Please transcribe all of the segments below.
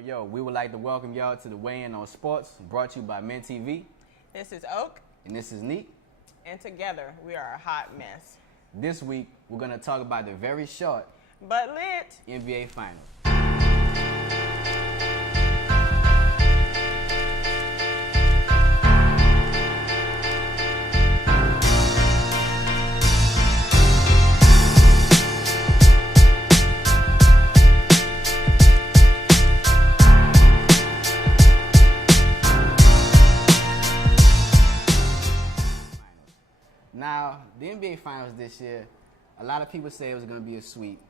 Yo, we would like to welcome y'all to the Weigh-In on Sports, brought to you by Men TV. This is Oak. And this is Niq. And together, we are a hot mess. This week, we're going to talk about the very short but lit NBA Finals. Now, the NBA Finals this year, a lot of people say it was going to be a sweep.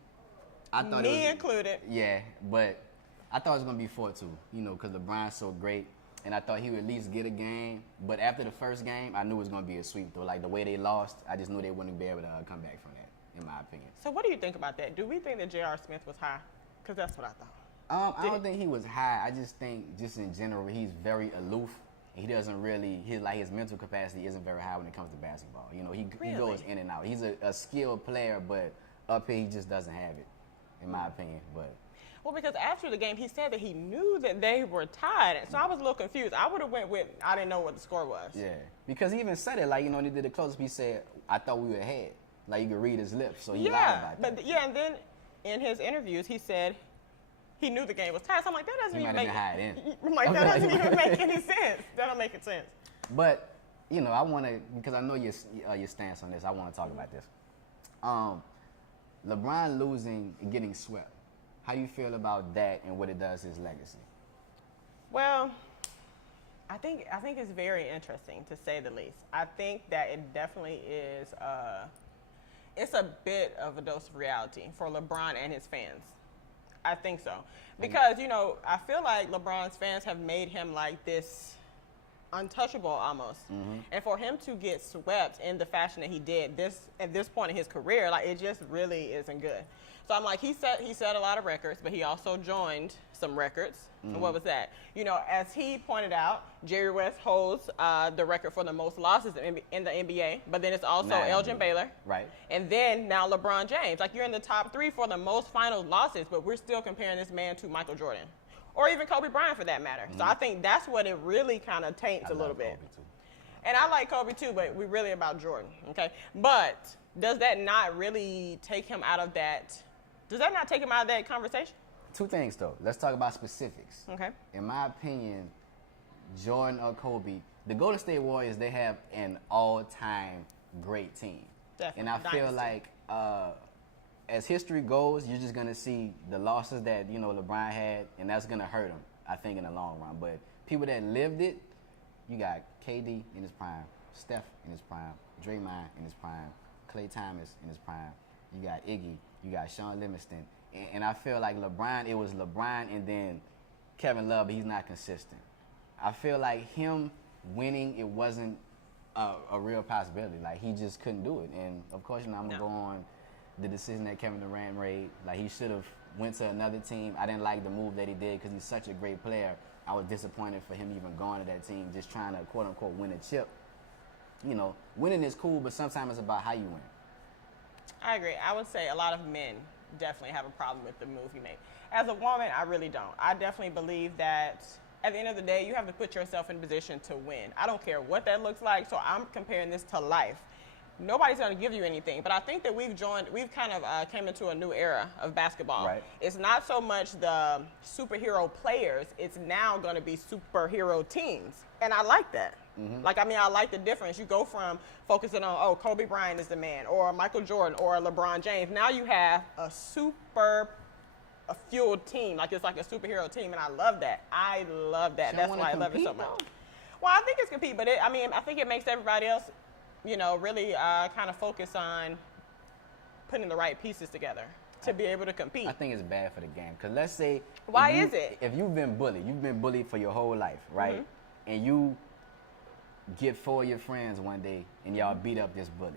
I thought Me included. Yeah, but I thought it was going to be 4-2, because LeBron's so great, and I thought he would at least get a game. But after the first game, I knew it was going to be a sweep, though. Like, the way they lost, I just knew they wouldn't be able to come back from that, in my opinion. So what do you think about that? Do we think that J.R. Smith was high? Because that's what I thought. I don't think he was high. I just think, just in general, he's very aloof. He doesn't really, his mental capacity isn't very high when it comes to basketball. He goes in and out. He's a skilled player, but up here he just doesn't have it, in my opinion. Well, because after the game, he said that he knew that they were tied. So I was a little confused. I would have went with, I didn't know what the score was. Yeah, because he even said it, when he did the close-up, he said, I thought we were ahead. Like, you could read his lips, so he lied about that. But and then in his interviews, he said he knew the game was tied. So I'm like, that doesn't even make that doesn't even make any sense. That don't make sense. But I want to, because I know your stance on this. I want to talk about this. LeBron losing and getting swept. How do you feel about that and what it does to his legacy? Well, I think it's very interesting, to say the least. I think that it definitely is. It's a bit of a dose of reality for LeBron and his fans. I think so. Because, I feel like LeBron's fans have made him like this untouchable almost. Mm-hmm. And for him to get swept in the fashion that he did at this point in his career, it just really isn't good. So I'm like, he set a lot of records, but he also joined some records. Mm-hmm. And what was that? As he pointed out, Jerry West holds the record for the most losses in the NBA, but then it's also Elgin Baylor. Right. And then now LeBron James. You're in the top 3 for the most final losses, but we're still comparing this man to Michael Jordan. Or even Kobe Bryant, for that matter. Mm-hmm. So I think that's what it really kind of taints a little bit. Kobe too. And I like Kobe too, but we're really about Jordan, okay? But does that not really take him out of that? Does that not take him out of that conversation? Two things, though. Let's talk about specifics. Okay. In my opinion, Jordan or Kobe, the Golden State Warriors, they have an all-time great team. Definitely. And I feel like as history goes, you're just going to see the losses that, LeBron had, and that's going to hurt him, I think, in the long run. But people that lived it, you got KD in his prime, Steph in his prime, Draymond in his prime, Klay Thomas in his prime. You got Iggy, you got Sean Livingston. And I feel like LeBron, it was LeBron and then Kevin Love, but he's not consistent. I feel like him winning, it wasn't a real possibility. He just couldn't do it. And, of course, I'm going to go on the decision that Kevin Durant made. He should have went to another team. I didn't like the move that he did because he's such a great player. I was disappointed for him even going to that team, just trying to, quote-unquote, win a chip. Winning is cool, but sometimes it's about how you win. I agree. I would say a lot of men definitely have a problem with the move he made. As a woman, I really don't. I definitely believe that at the end of the day, you have to put yourself in position to win. I don't care what that looks like, so I'm comparing this to life. Nobody's going to give you anything, but I think that we've kind of came into a new era of basketball. Right. It's not so much the superhero players, it's now going to be superhero teams, and I like that. Mm-hmm. I like the difference. You go from focusing on, Kobe Bryant is the man, or Michael Jordan, or LeBron James. Now you have a fueled team. It's like a superhero team, and I love that. I love that. That's why I love it so much. Well, I think it's compete, but I think it makes everybody else, really kind of focus on putting the right pieces together to be able to compete. I think it's bad for the game. Because let's say... Why is it? If you've been bullied for your whole life, right? Mm-hmm. And you get 4 of your friends one day and y'all beat up this bully.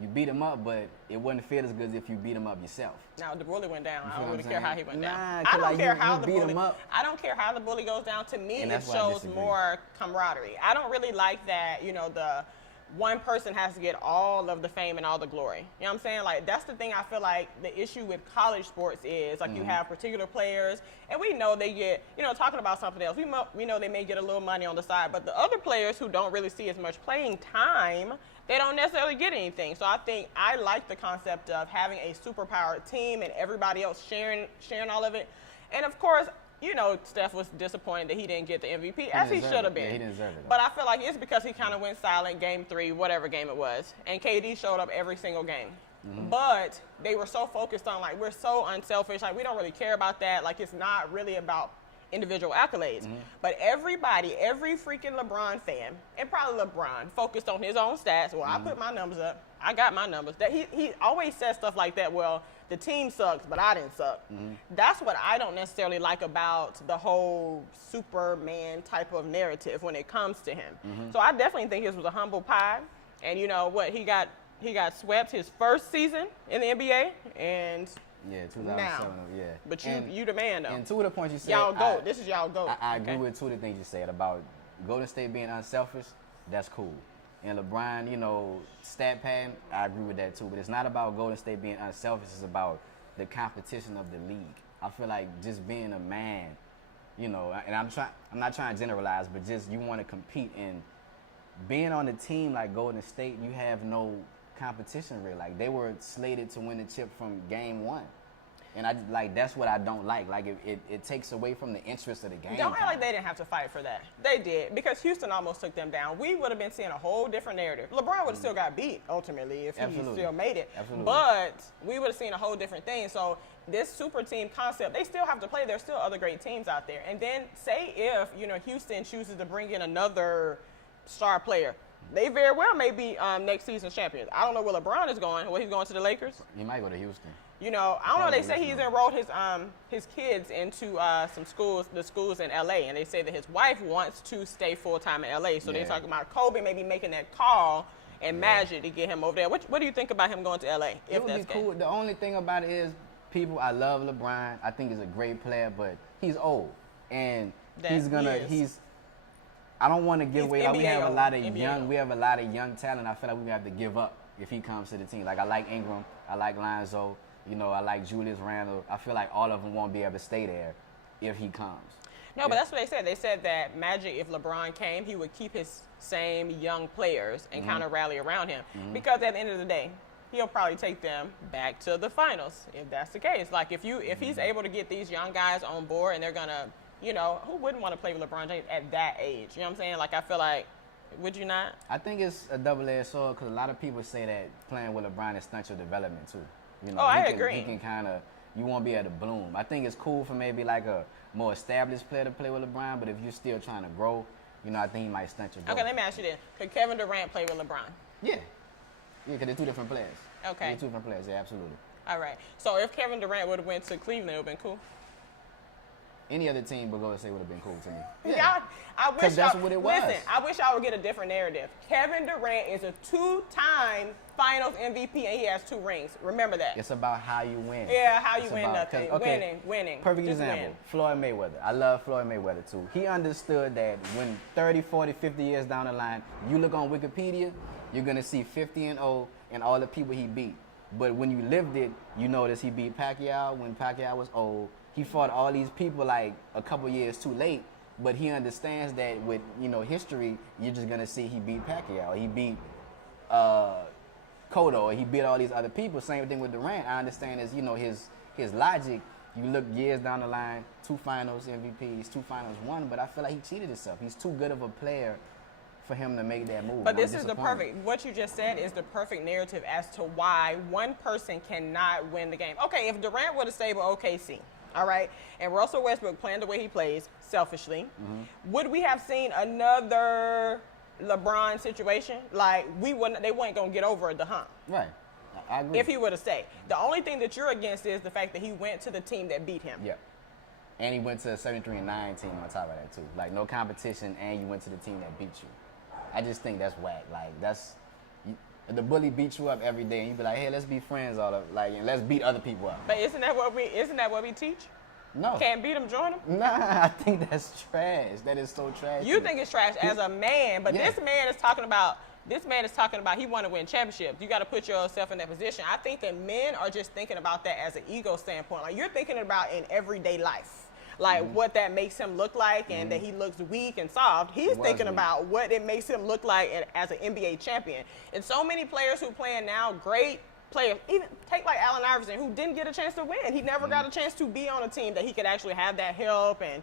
You beat him up, but it wouldn't feel as good as if you beat him up yourself. Now, the bully went down. I don't really care how he went down. I don't care how the bully goes down. To me, it shows more camaraderie. I don't really like that, one person has to get all of the fame and all the glory. You know what I'm saying? Like, that's the thing I feel like the issue with college sports is, like, you have particular players, and we know they get, you know, talking about something else, we know they may get a little money on the side, but the other players who don't really see as much playing time, they don't necessarily get anything. So I think I like the concept of having a superpowered team and everybody else sharing all of it. And, of course, you know, Steph was disappointed that he didn't get the MVP, as he should have been. Yeah, he didn't deserve it. But I feel like it's because he kind of went silent game 3, whatever game it was. And KD showed up every single game. But they were so focused on, like, we're so unselfish. Like, we don't really care about that. Like, it's not really about individual accolades. But everybody, every freaking LeBron fan, and probably LeBron, focused on his own stats. Well, I put my numbers up. I got my numbers. That he always says stuff like that. Well, the team sucks, but I didn't suck. That's what I don't necessarily like about the whole Superman type of narrative when it comes to him. So I definitely think this was a humble pie. And you know what? He got swept his first season in the NBA, and yeah, 2007. now. Yeah. But you the man though. And two of the points you said, y'all go. This is y'all go. I agree with two of the things you said about Golden State being unselfish. That's cool. And LeBron, you know, stat pad, I agree with that too. But it's not about Golden State being unselfish. It's about the competition of the league. I feel like just being a man, you know, and I'm not trying to generalize, but just you want to compete. And being on a team like Golden State, you have no competition really. Like, they were slated to win the chip from game 1. And that's what I don't like. Like, it takes away from the interest of the game. Don't act like they didn't have to fight for that. They did, because Houston almost took them down. We would have been seeing a whole different narrative. LeBron would have still got beat, ultimately, if he still made it. Absolutely. But we would have seen a whole different thing. So this super team concept, they still have to play. There's still other great teams out there. And then say if, you know, Houston chooses to bring in another star player, they very well may be next season's champions. I don't know where LeBron is going. Well, he's going to the Lakers. He might go to Houston. You know, I don't know. They say he's enrolled his kids into the schools in LA, and they say that his wife wants to stay full time in LA. So they're talking about Kobe maybe making that call and Magic to get him over there. What do you think about him going to LA? It would be cool. The only thing about it is, I love LeBron. I think he's a great player, but he's old, and I don't want to give away. Like, we have a lot of young talent. I feel like we have to give up if he comes to the team. Like, I like Ingram, I like Lonzo. You know, I like Julius Randle. I feel like all of them won't be able to stay there if he comes. No, but that's what they said. They said that Magic, if LeBron came, he would keep his same young players and kind of rally around him. Because at the end of the day, he'll probably take them back to the finals if that's the case. Like, if he's able to get these young guys on board and they're going to, you know, who wouldn't want to play with LeBron James at that age? You know what I'm saying? Like, I feel like, would you not? I think it's a double-edged sword because a lot of people say that playing with LeBron is stunt your development too. You know, I agree. He can kind of, you won't be able to bloom. I think it's cool for maybe like a more established player to play with LeBron, but if you're still trying to grow, you know, I think he might stunt your growth. Okay, let me ask you this. Could Kevin Durant play with LeBron? Yeah. Yeah, because they're two different players. Okay. They're two different players, yeah, absolutely. All right. So if Kevin Durant would have went to Cleveland, it would have been cool? Any other team but Golden State would have been cool to me. Yeah. I wish that's what it was. Listen, I wish I would get a different narrative. Kevin Durant is a 2-time Finals MVP, and he has 2 rings. Remember that. It's about how you win. Yeah, how you win nothing. Winning. Perfect Just example. win. Floyd Mayweather. I love Floyd Mayweather too. He understood that when 30, 40, 50 years down the line, you look on Wikipedia, you're going to see 50-0 and all the people he beat. But when you lived it, you notice he beat Pacquiao when Pacquiao was old. He fought all these people like a couple years too late, but he understands that with, you know, history, you're just going to see he beat Pacquiao. He beat Cotto, he beat all these other people. Same thing with Durant. I understand is, you know, his logic. You look years down the line, 2 finals MVPs, 2 finals won, but I feel like he cheated himself. He's too good of a player for him to make that move. But this is what you just said is the perfect narrative as to why one person cannot win the game. Okay, if Durant would have stayed with OKC, all right, and Russell Westbrook playing the way he plays, selfishly, would we have seen another LeBron situation? Like, they weren't going to get over the hump. Right. I agree. If he would have stayed. The only thing that you're against is the fact that he went to the team that beat him. Yeah. And he went to a 73-9 team on top of that, too. Like, no competition, and you went to the team that beat you. I just think that's whack. Like, the bully beats you up every day, and you be like, hey, let's be friends, and let's beat other people up. But isn't that what we teach? No. Can't beat them, join them? Nah, I think that's trash. That is so trash. You think it's trash as a man, but this man is talking about This man is talking about he want to win championships. You got to put yourself in that position. I think that men are just thinking about that as an ego standpoint. Like you're thinking about in everyday life, like what that makes him look like and that he looks weak and soft. He's thinking about what it makes him look like as an NBA champion. And so many players who playing now, great players, even take like Allen Iverson, who didn't get a chance to win. He never got a chance to be on a team that he could actually have that help and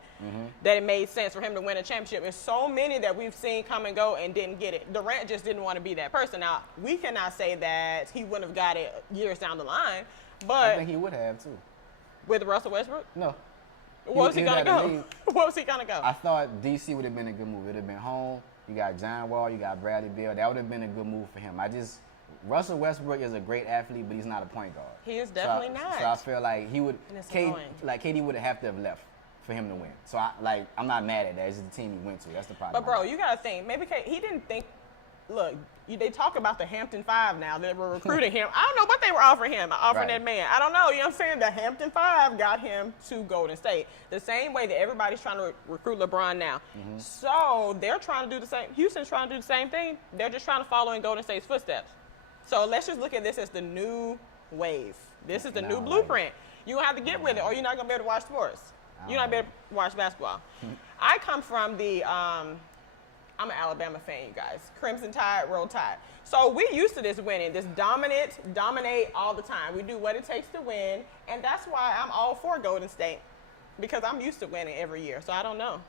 that it made sense for him to win a championship. There's so many that we've seen come and go and didn't get it. Durant just didn't want to be that person. Now, we cannot say that he wouldn't have got it years down the line, but I think he would have too. With Russell Westbrook? No. Where was he going to go? Where was he going to go? I thought DC would have been a good move. It would have been home. You got John Wall. You got Bradley Beal. That would have been a good move for him. Russell Westbrook is a great athlete, but he's not a point guard. He is definitely not. So I feel like he would. KD would have to have left for him to win. So I'm not mad at that. It's just the team he went to. That's the problem. But bro, you gotta think. Maybe he didn't think. Look, they talk about the Hampton Five now. They were recruiting him. I don't know what they were offering him. That man. I don't know. You know what I'm saying? The Hampton Five got him to Golden State. The same way that everybody's trying to recruit LeBron now. So they're trying to do the same. Houston's trying to do the same thing. They're just trying to follow in Golden State's footsteps. So let's just look at this as the new wave. This is the new blueprint. You're going to have to get with it or you're not going to be able to watch sports. You're not going to be able to watch basketball. I come from I'm an Alabama fan, you guys. Crimson Tide, Roll Tide. So we used to this winning, this dominate all the time. We do what it takes to win, and that's why I'm all for Golden State because I'm used to winning every year, so I don't know.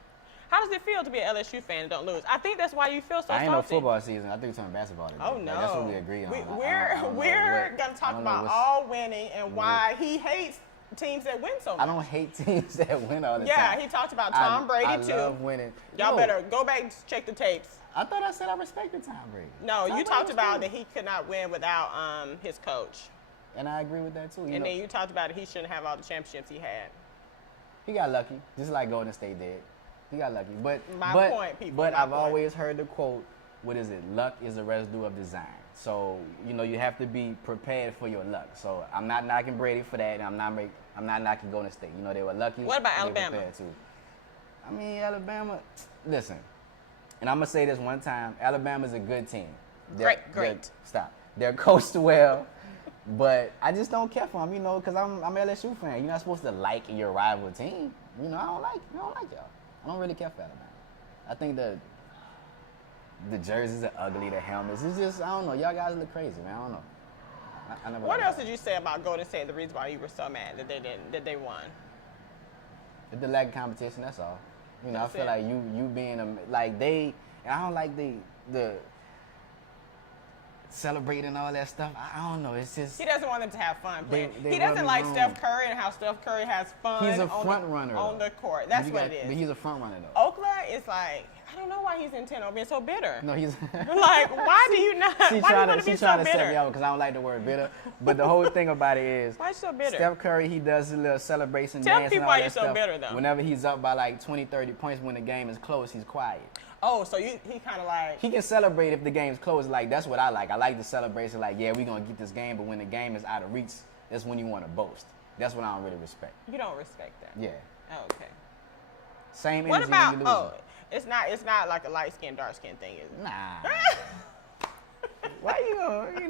How does it feel to be an LSU fan and don't lose? I think that's why you feel so salty. I ain't no football season. I think it's on basketball today. Oh, no. Like, that's what we agree on. We're going to talk about all winning and why he hates teams that win so much. I don't hate teams that win all the time. Yeah, he talked about Tom Brady, too. I love winning. Y'all better go back and check the tapes. I thought I said I respected Tom Brady. No, you talked about that he could not win without his coach. And I agree with that, too. And then you talked about he shouldn't have all the championships he had. He got lucky, just like Golden State did. He got lucky. But I've always heard the quote, what is it? Luck is a residue of design. So, you have to be prepared for your luck. So I'm not knocking Brady for that, and I'm not knocking Golden State. They were lucky. What about Alabama? Too. I mean, Alabama, listen, and I'm going to say this one time, Alabama's a good team. Great. Stop. They're coached well, but I just don't care for them, because I'm an LSU fan. You're not supposed to like your rival team. I don't like y'all. I don't really care for Alabama. I think the jerseys are ugly, the helmets. It's just, I don't know. Y'all guys look crazy, man. I don't know. I never. What else did you say about Golden State? The reason why you were so mad that they won? The lack of competition. That's all. I feel like you being and I don't like the celebrating all that stuff. I don't know. It's just he doesn't want them to have fun playing. He doesn't like Steph Curry and how Steph Curry has fun. He's a front runner on the court. That's what it is. But he's a front runner though. Oakland is like, I don't know why he's intent on being so bitter. No, he's like, why do you not? Why do you want to be so bitter? To set me up because I don't like the word bitter. But the whole thing about it is, why are you so bitter? Steph Curry, he does a little celebration Tell dance. People and all why that you're so stuff. bitter though. Whenever he's up by like 20, 30 points when the game is close, he's quiet. Oh, so he kind of like... He can celebrate if the game's close. Like, that's what I like. I like the celebration. Like, yeah, we're going to get this game. But when the game is out of reach, that's when you want to boast. That's what I don't really respect. You don't respect that? Yeah. Oh, okay. Same energy What about... when you lose. It's not like a light-skinned, dark-skinned thing, is it? Nah. Why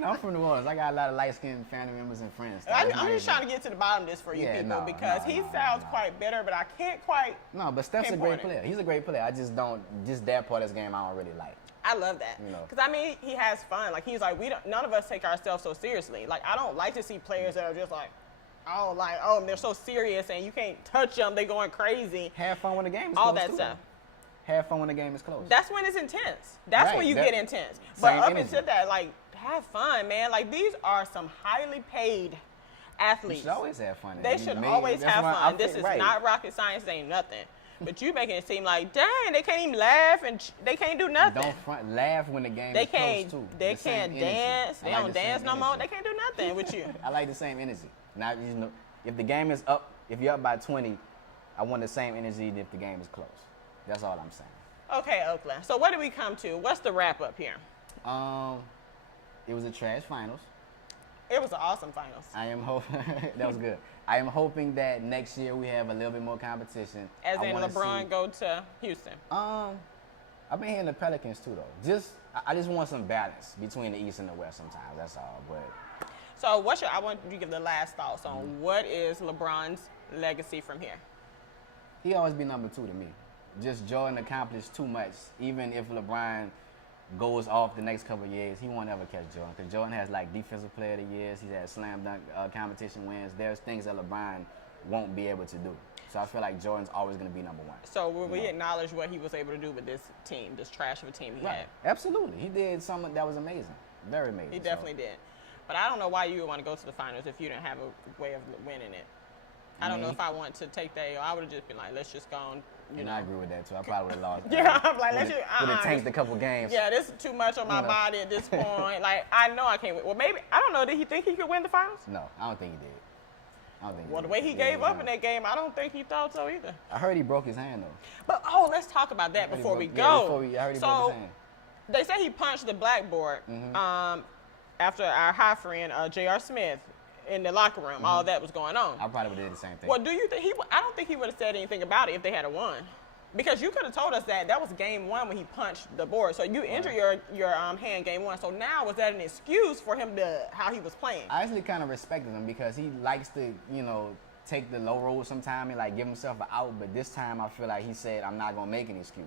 I'm from New Orleans. I got a lot of light-skinned family members and friends. I'm just trying to get to the bottom of this for you people because he sounds quite bitter, but I can't quite. No, but Steph's a great player. He's a great player. I just don't. Just that part of this game, I don't really like. I love that because I mean he has fun. Like he's like none of us take ourselves so seriously. Like I don't like to see players that are just like. They're so serious and you can't touch them. They're going crazy. Have fun when the game is all close. That stuff. Have fun when the game is close. That's when it's intense. That's when you get intense. But up until that, like, have fun, man. Like, these are some highly paid athletes. You should always have fun. They should always have fun. This is not rocket science. They ain't nothing. But you making it seem like, dang, they can't even laugh and they can't do nothing. Don't laugh when the game is close, too. They can't dance. They don't dance no more. They can't do nothing with you. I like the same energy. Now, if the game is up, if you're up by 20, I want the same energy if the game is close. That's all I'm saying. Okay, Oakland. So what do we come to? What's the wrap up here? It was a trash finals. It was an awesome finals. I am hoping that was good. I am hoping that next year we have a little bit more competition. As in LeBron go to Houston. I've been hearing the Pelicans too, though. I just want some balance between the East and the West sometimes. That's all. But So I want you to give the last thoughts on what is LeBron's legacy from here. He always be number 2 to me. Just Jordan accomplished too much. Even if LeBron goes off the next couple of years, he won't ever catch Jordan. Because Jordan has like defensive player of the years. He's had slam dunk competition wins. There's things that LeBron won't be able to do. So I feel like Jordan's always going to be number 1. So will we acknowledge what he was able to do with this team, this trash of a team he had? Absolutely. He did something that was amazing. Very amazing. He definitely did. But I don't know why you would want to go to the finals if you didn't have a way of winning it. I don't know if I want to take that. I would have just been like, let's just go on. I agree with that too. I probably would have lost. Yeah, I'm like, let's just. Would have tanked a couple games. Yeah, this is too much on my body at this point. Like, I know I can't win. Well, maybe, I don't know. Did he think he could win the finals? No, I don't think he did. I don't think Well, the way he gave up in that game, I don't think he thought so either. I heard he broke his hand, though. But, let's talk about that before we go. I heard he broke his hand. They say he punched the blackboard after our high friend, J.R. Smith, in the locker room. All that was going on. I probably would have did the same thing. Well, do you think I don't think he would have said anything about it if they had won. Because you could have told us that was game 1 when he punched the board. So you injured your hand game 1. So now was that an excuse for him to how he was playing? I actually kind of respected him because he likes to, take the low road sometime and like give himself an out. But this time I feel like he said, I'm not going to make an excuse.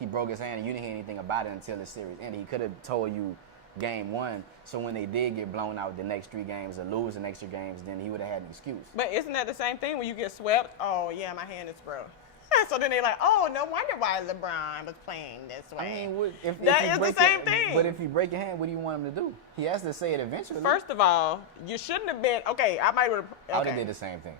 He broke his hand and you didn't hear anything about it until the series ended. He could have told you game 1. So when they did get blown out the next 3 games or lose the next 3 games, then he would have had an excuse. But isn't that the same thing when you get swept? Oh, yeah, my hand is broke. So then they're like, oh, no wonder why LeBron was playing this way. I mean, if that is the same thing. But if you break your hand, what do you want him to do? He has to say it eventually. First of all, you shouldn't have been, okay, I might have. Okay. I would have did the same thing.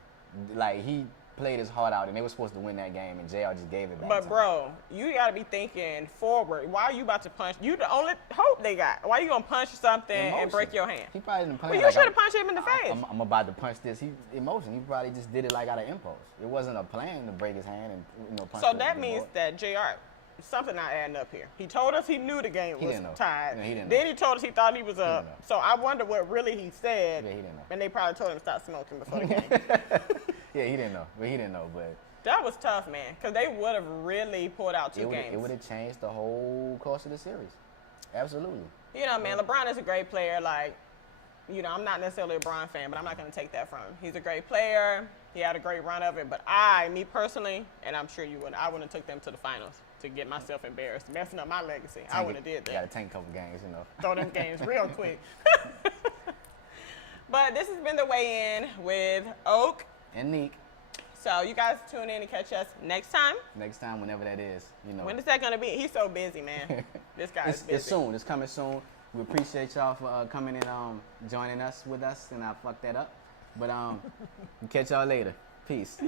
Like, he played his heart out, and they were supposed to win that game, and JR just gave it back. But, bro, you got to be thinking forward. Why are you about to punch? You the only hope they got. Why are you going to punch something and break your hand? He probably didn't punch. Well, you should have punched him in the face. I'm about to punch this. Emotion. He probably just did it like out of impulse. It wasn't a plan to break his hand and punch. So that means that JR, something not adding up here. He told us he knew the game was tied. Yeah, he didn't know. Then he told us he thought he was up. So I wonder what really he said. Yeah, he didn't know. And they probably told him to stop smoking before the game. Yeah, he didn't know. But he didn't know. But that was tough, man, because they would have really pulled out 2 games. It would have changed the whole course of the series. Absolutely. Man, LeBron is a great player. Like, I'm not necessarily a LeBron fan, but I'm not going to take that from him. He's a great player. He had a great run of it. But me personally, and I'm sure you would, I wouldn't have took them to the finals to get myself embarrassed, messing up my legacy. I wouldn't have did that. You got to tank a couple games, Throw them games real quick. But this has been the weigh-in with Oak and Niq. So you guys tune in and catch us next time. Next time, whenever that is, When is that going to be? He's so busy, man. This guy is busy. It's soon. It's coming soon. We appreciate y'all for coming and joining us with us, and I fucked that up. But catch y'all later. Peace.